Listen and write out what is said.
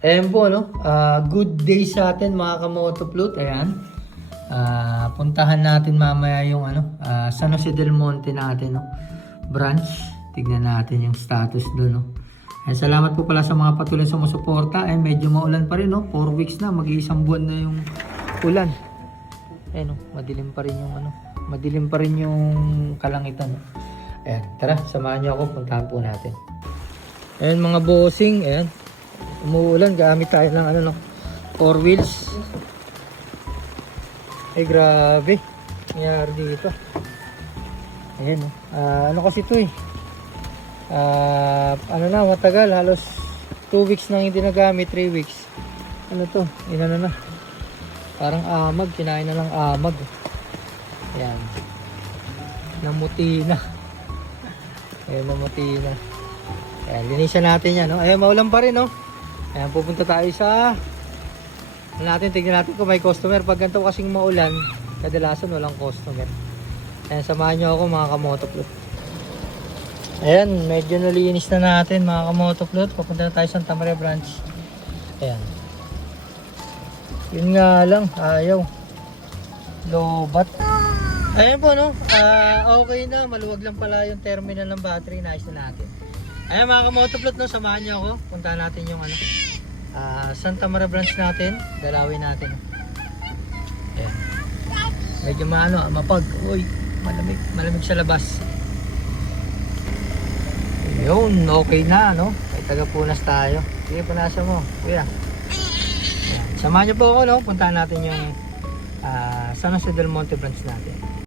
Ayan po, no? Good day sa atin mga kamotoplot. Ayan. Puntahan natin mamaya yung San Jose del Monte natin, no? Branch. Tignan natin yung status doon, no? Ayan, salamat po pala sa mga patuloy sumusuporta. Ayan, medyo maulan pa rin, no? 4 weeks na, mag-iisang buwan na yung ulan. Ayan, no? Madilim pa rin yung madilim pa rin yung kalangitan, no? Ayan, tara, samahan niyo ako, puntahan po natin. Ayan mga bossing, ayan. Umuulan, gamit tayo ng 4 wheels. Ay grabe, nangyari dito. Ayan, ano kasi ito matagal, halos 2 weeks nang hindi nagamit, 3 weeks. Ano to, inano na, parang amag, kinain na ng amag. Ayan, namuti na. Ayan, namuti na. Ayan, linisan natin yan, no? Ayan, maulan pa rin, no? Ayan, pupunta tayo sa tignan natin kung may customer. Pag ganito kasing maulan, kadalasan walang customer. Ayan, samahan nyo ako mga kamotoplot. Ayan, medyo nalinis na natin mga kamotoplot. Pupunta na tayo sa Santa Maria Branch. Ayan, yun nga lang, ayaw lobat. Ayan po, no? Okay na, maluwag lang pala yung terminal ng battery. Nice na natin. Ayan mga kamotoplot, no? Samahan nyo ako. Punta natin yung Santa Maria Branch natin. Dalawin natin. Ayan. Medyo mapag. Uy, malamig sa labas. Yun, okay na, no? May taga-punas tayo. Sige, punasan mo, kuya. Ayan. Samahan nyo po ako, no? Puntahan natin yung San Jose del Monte Branch natin.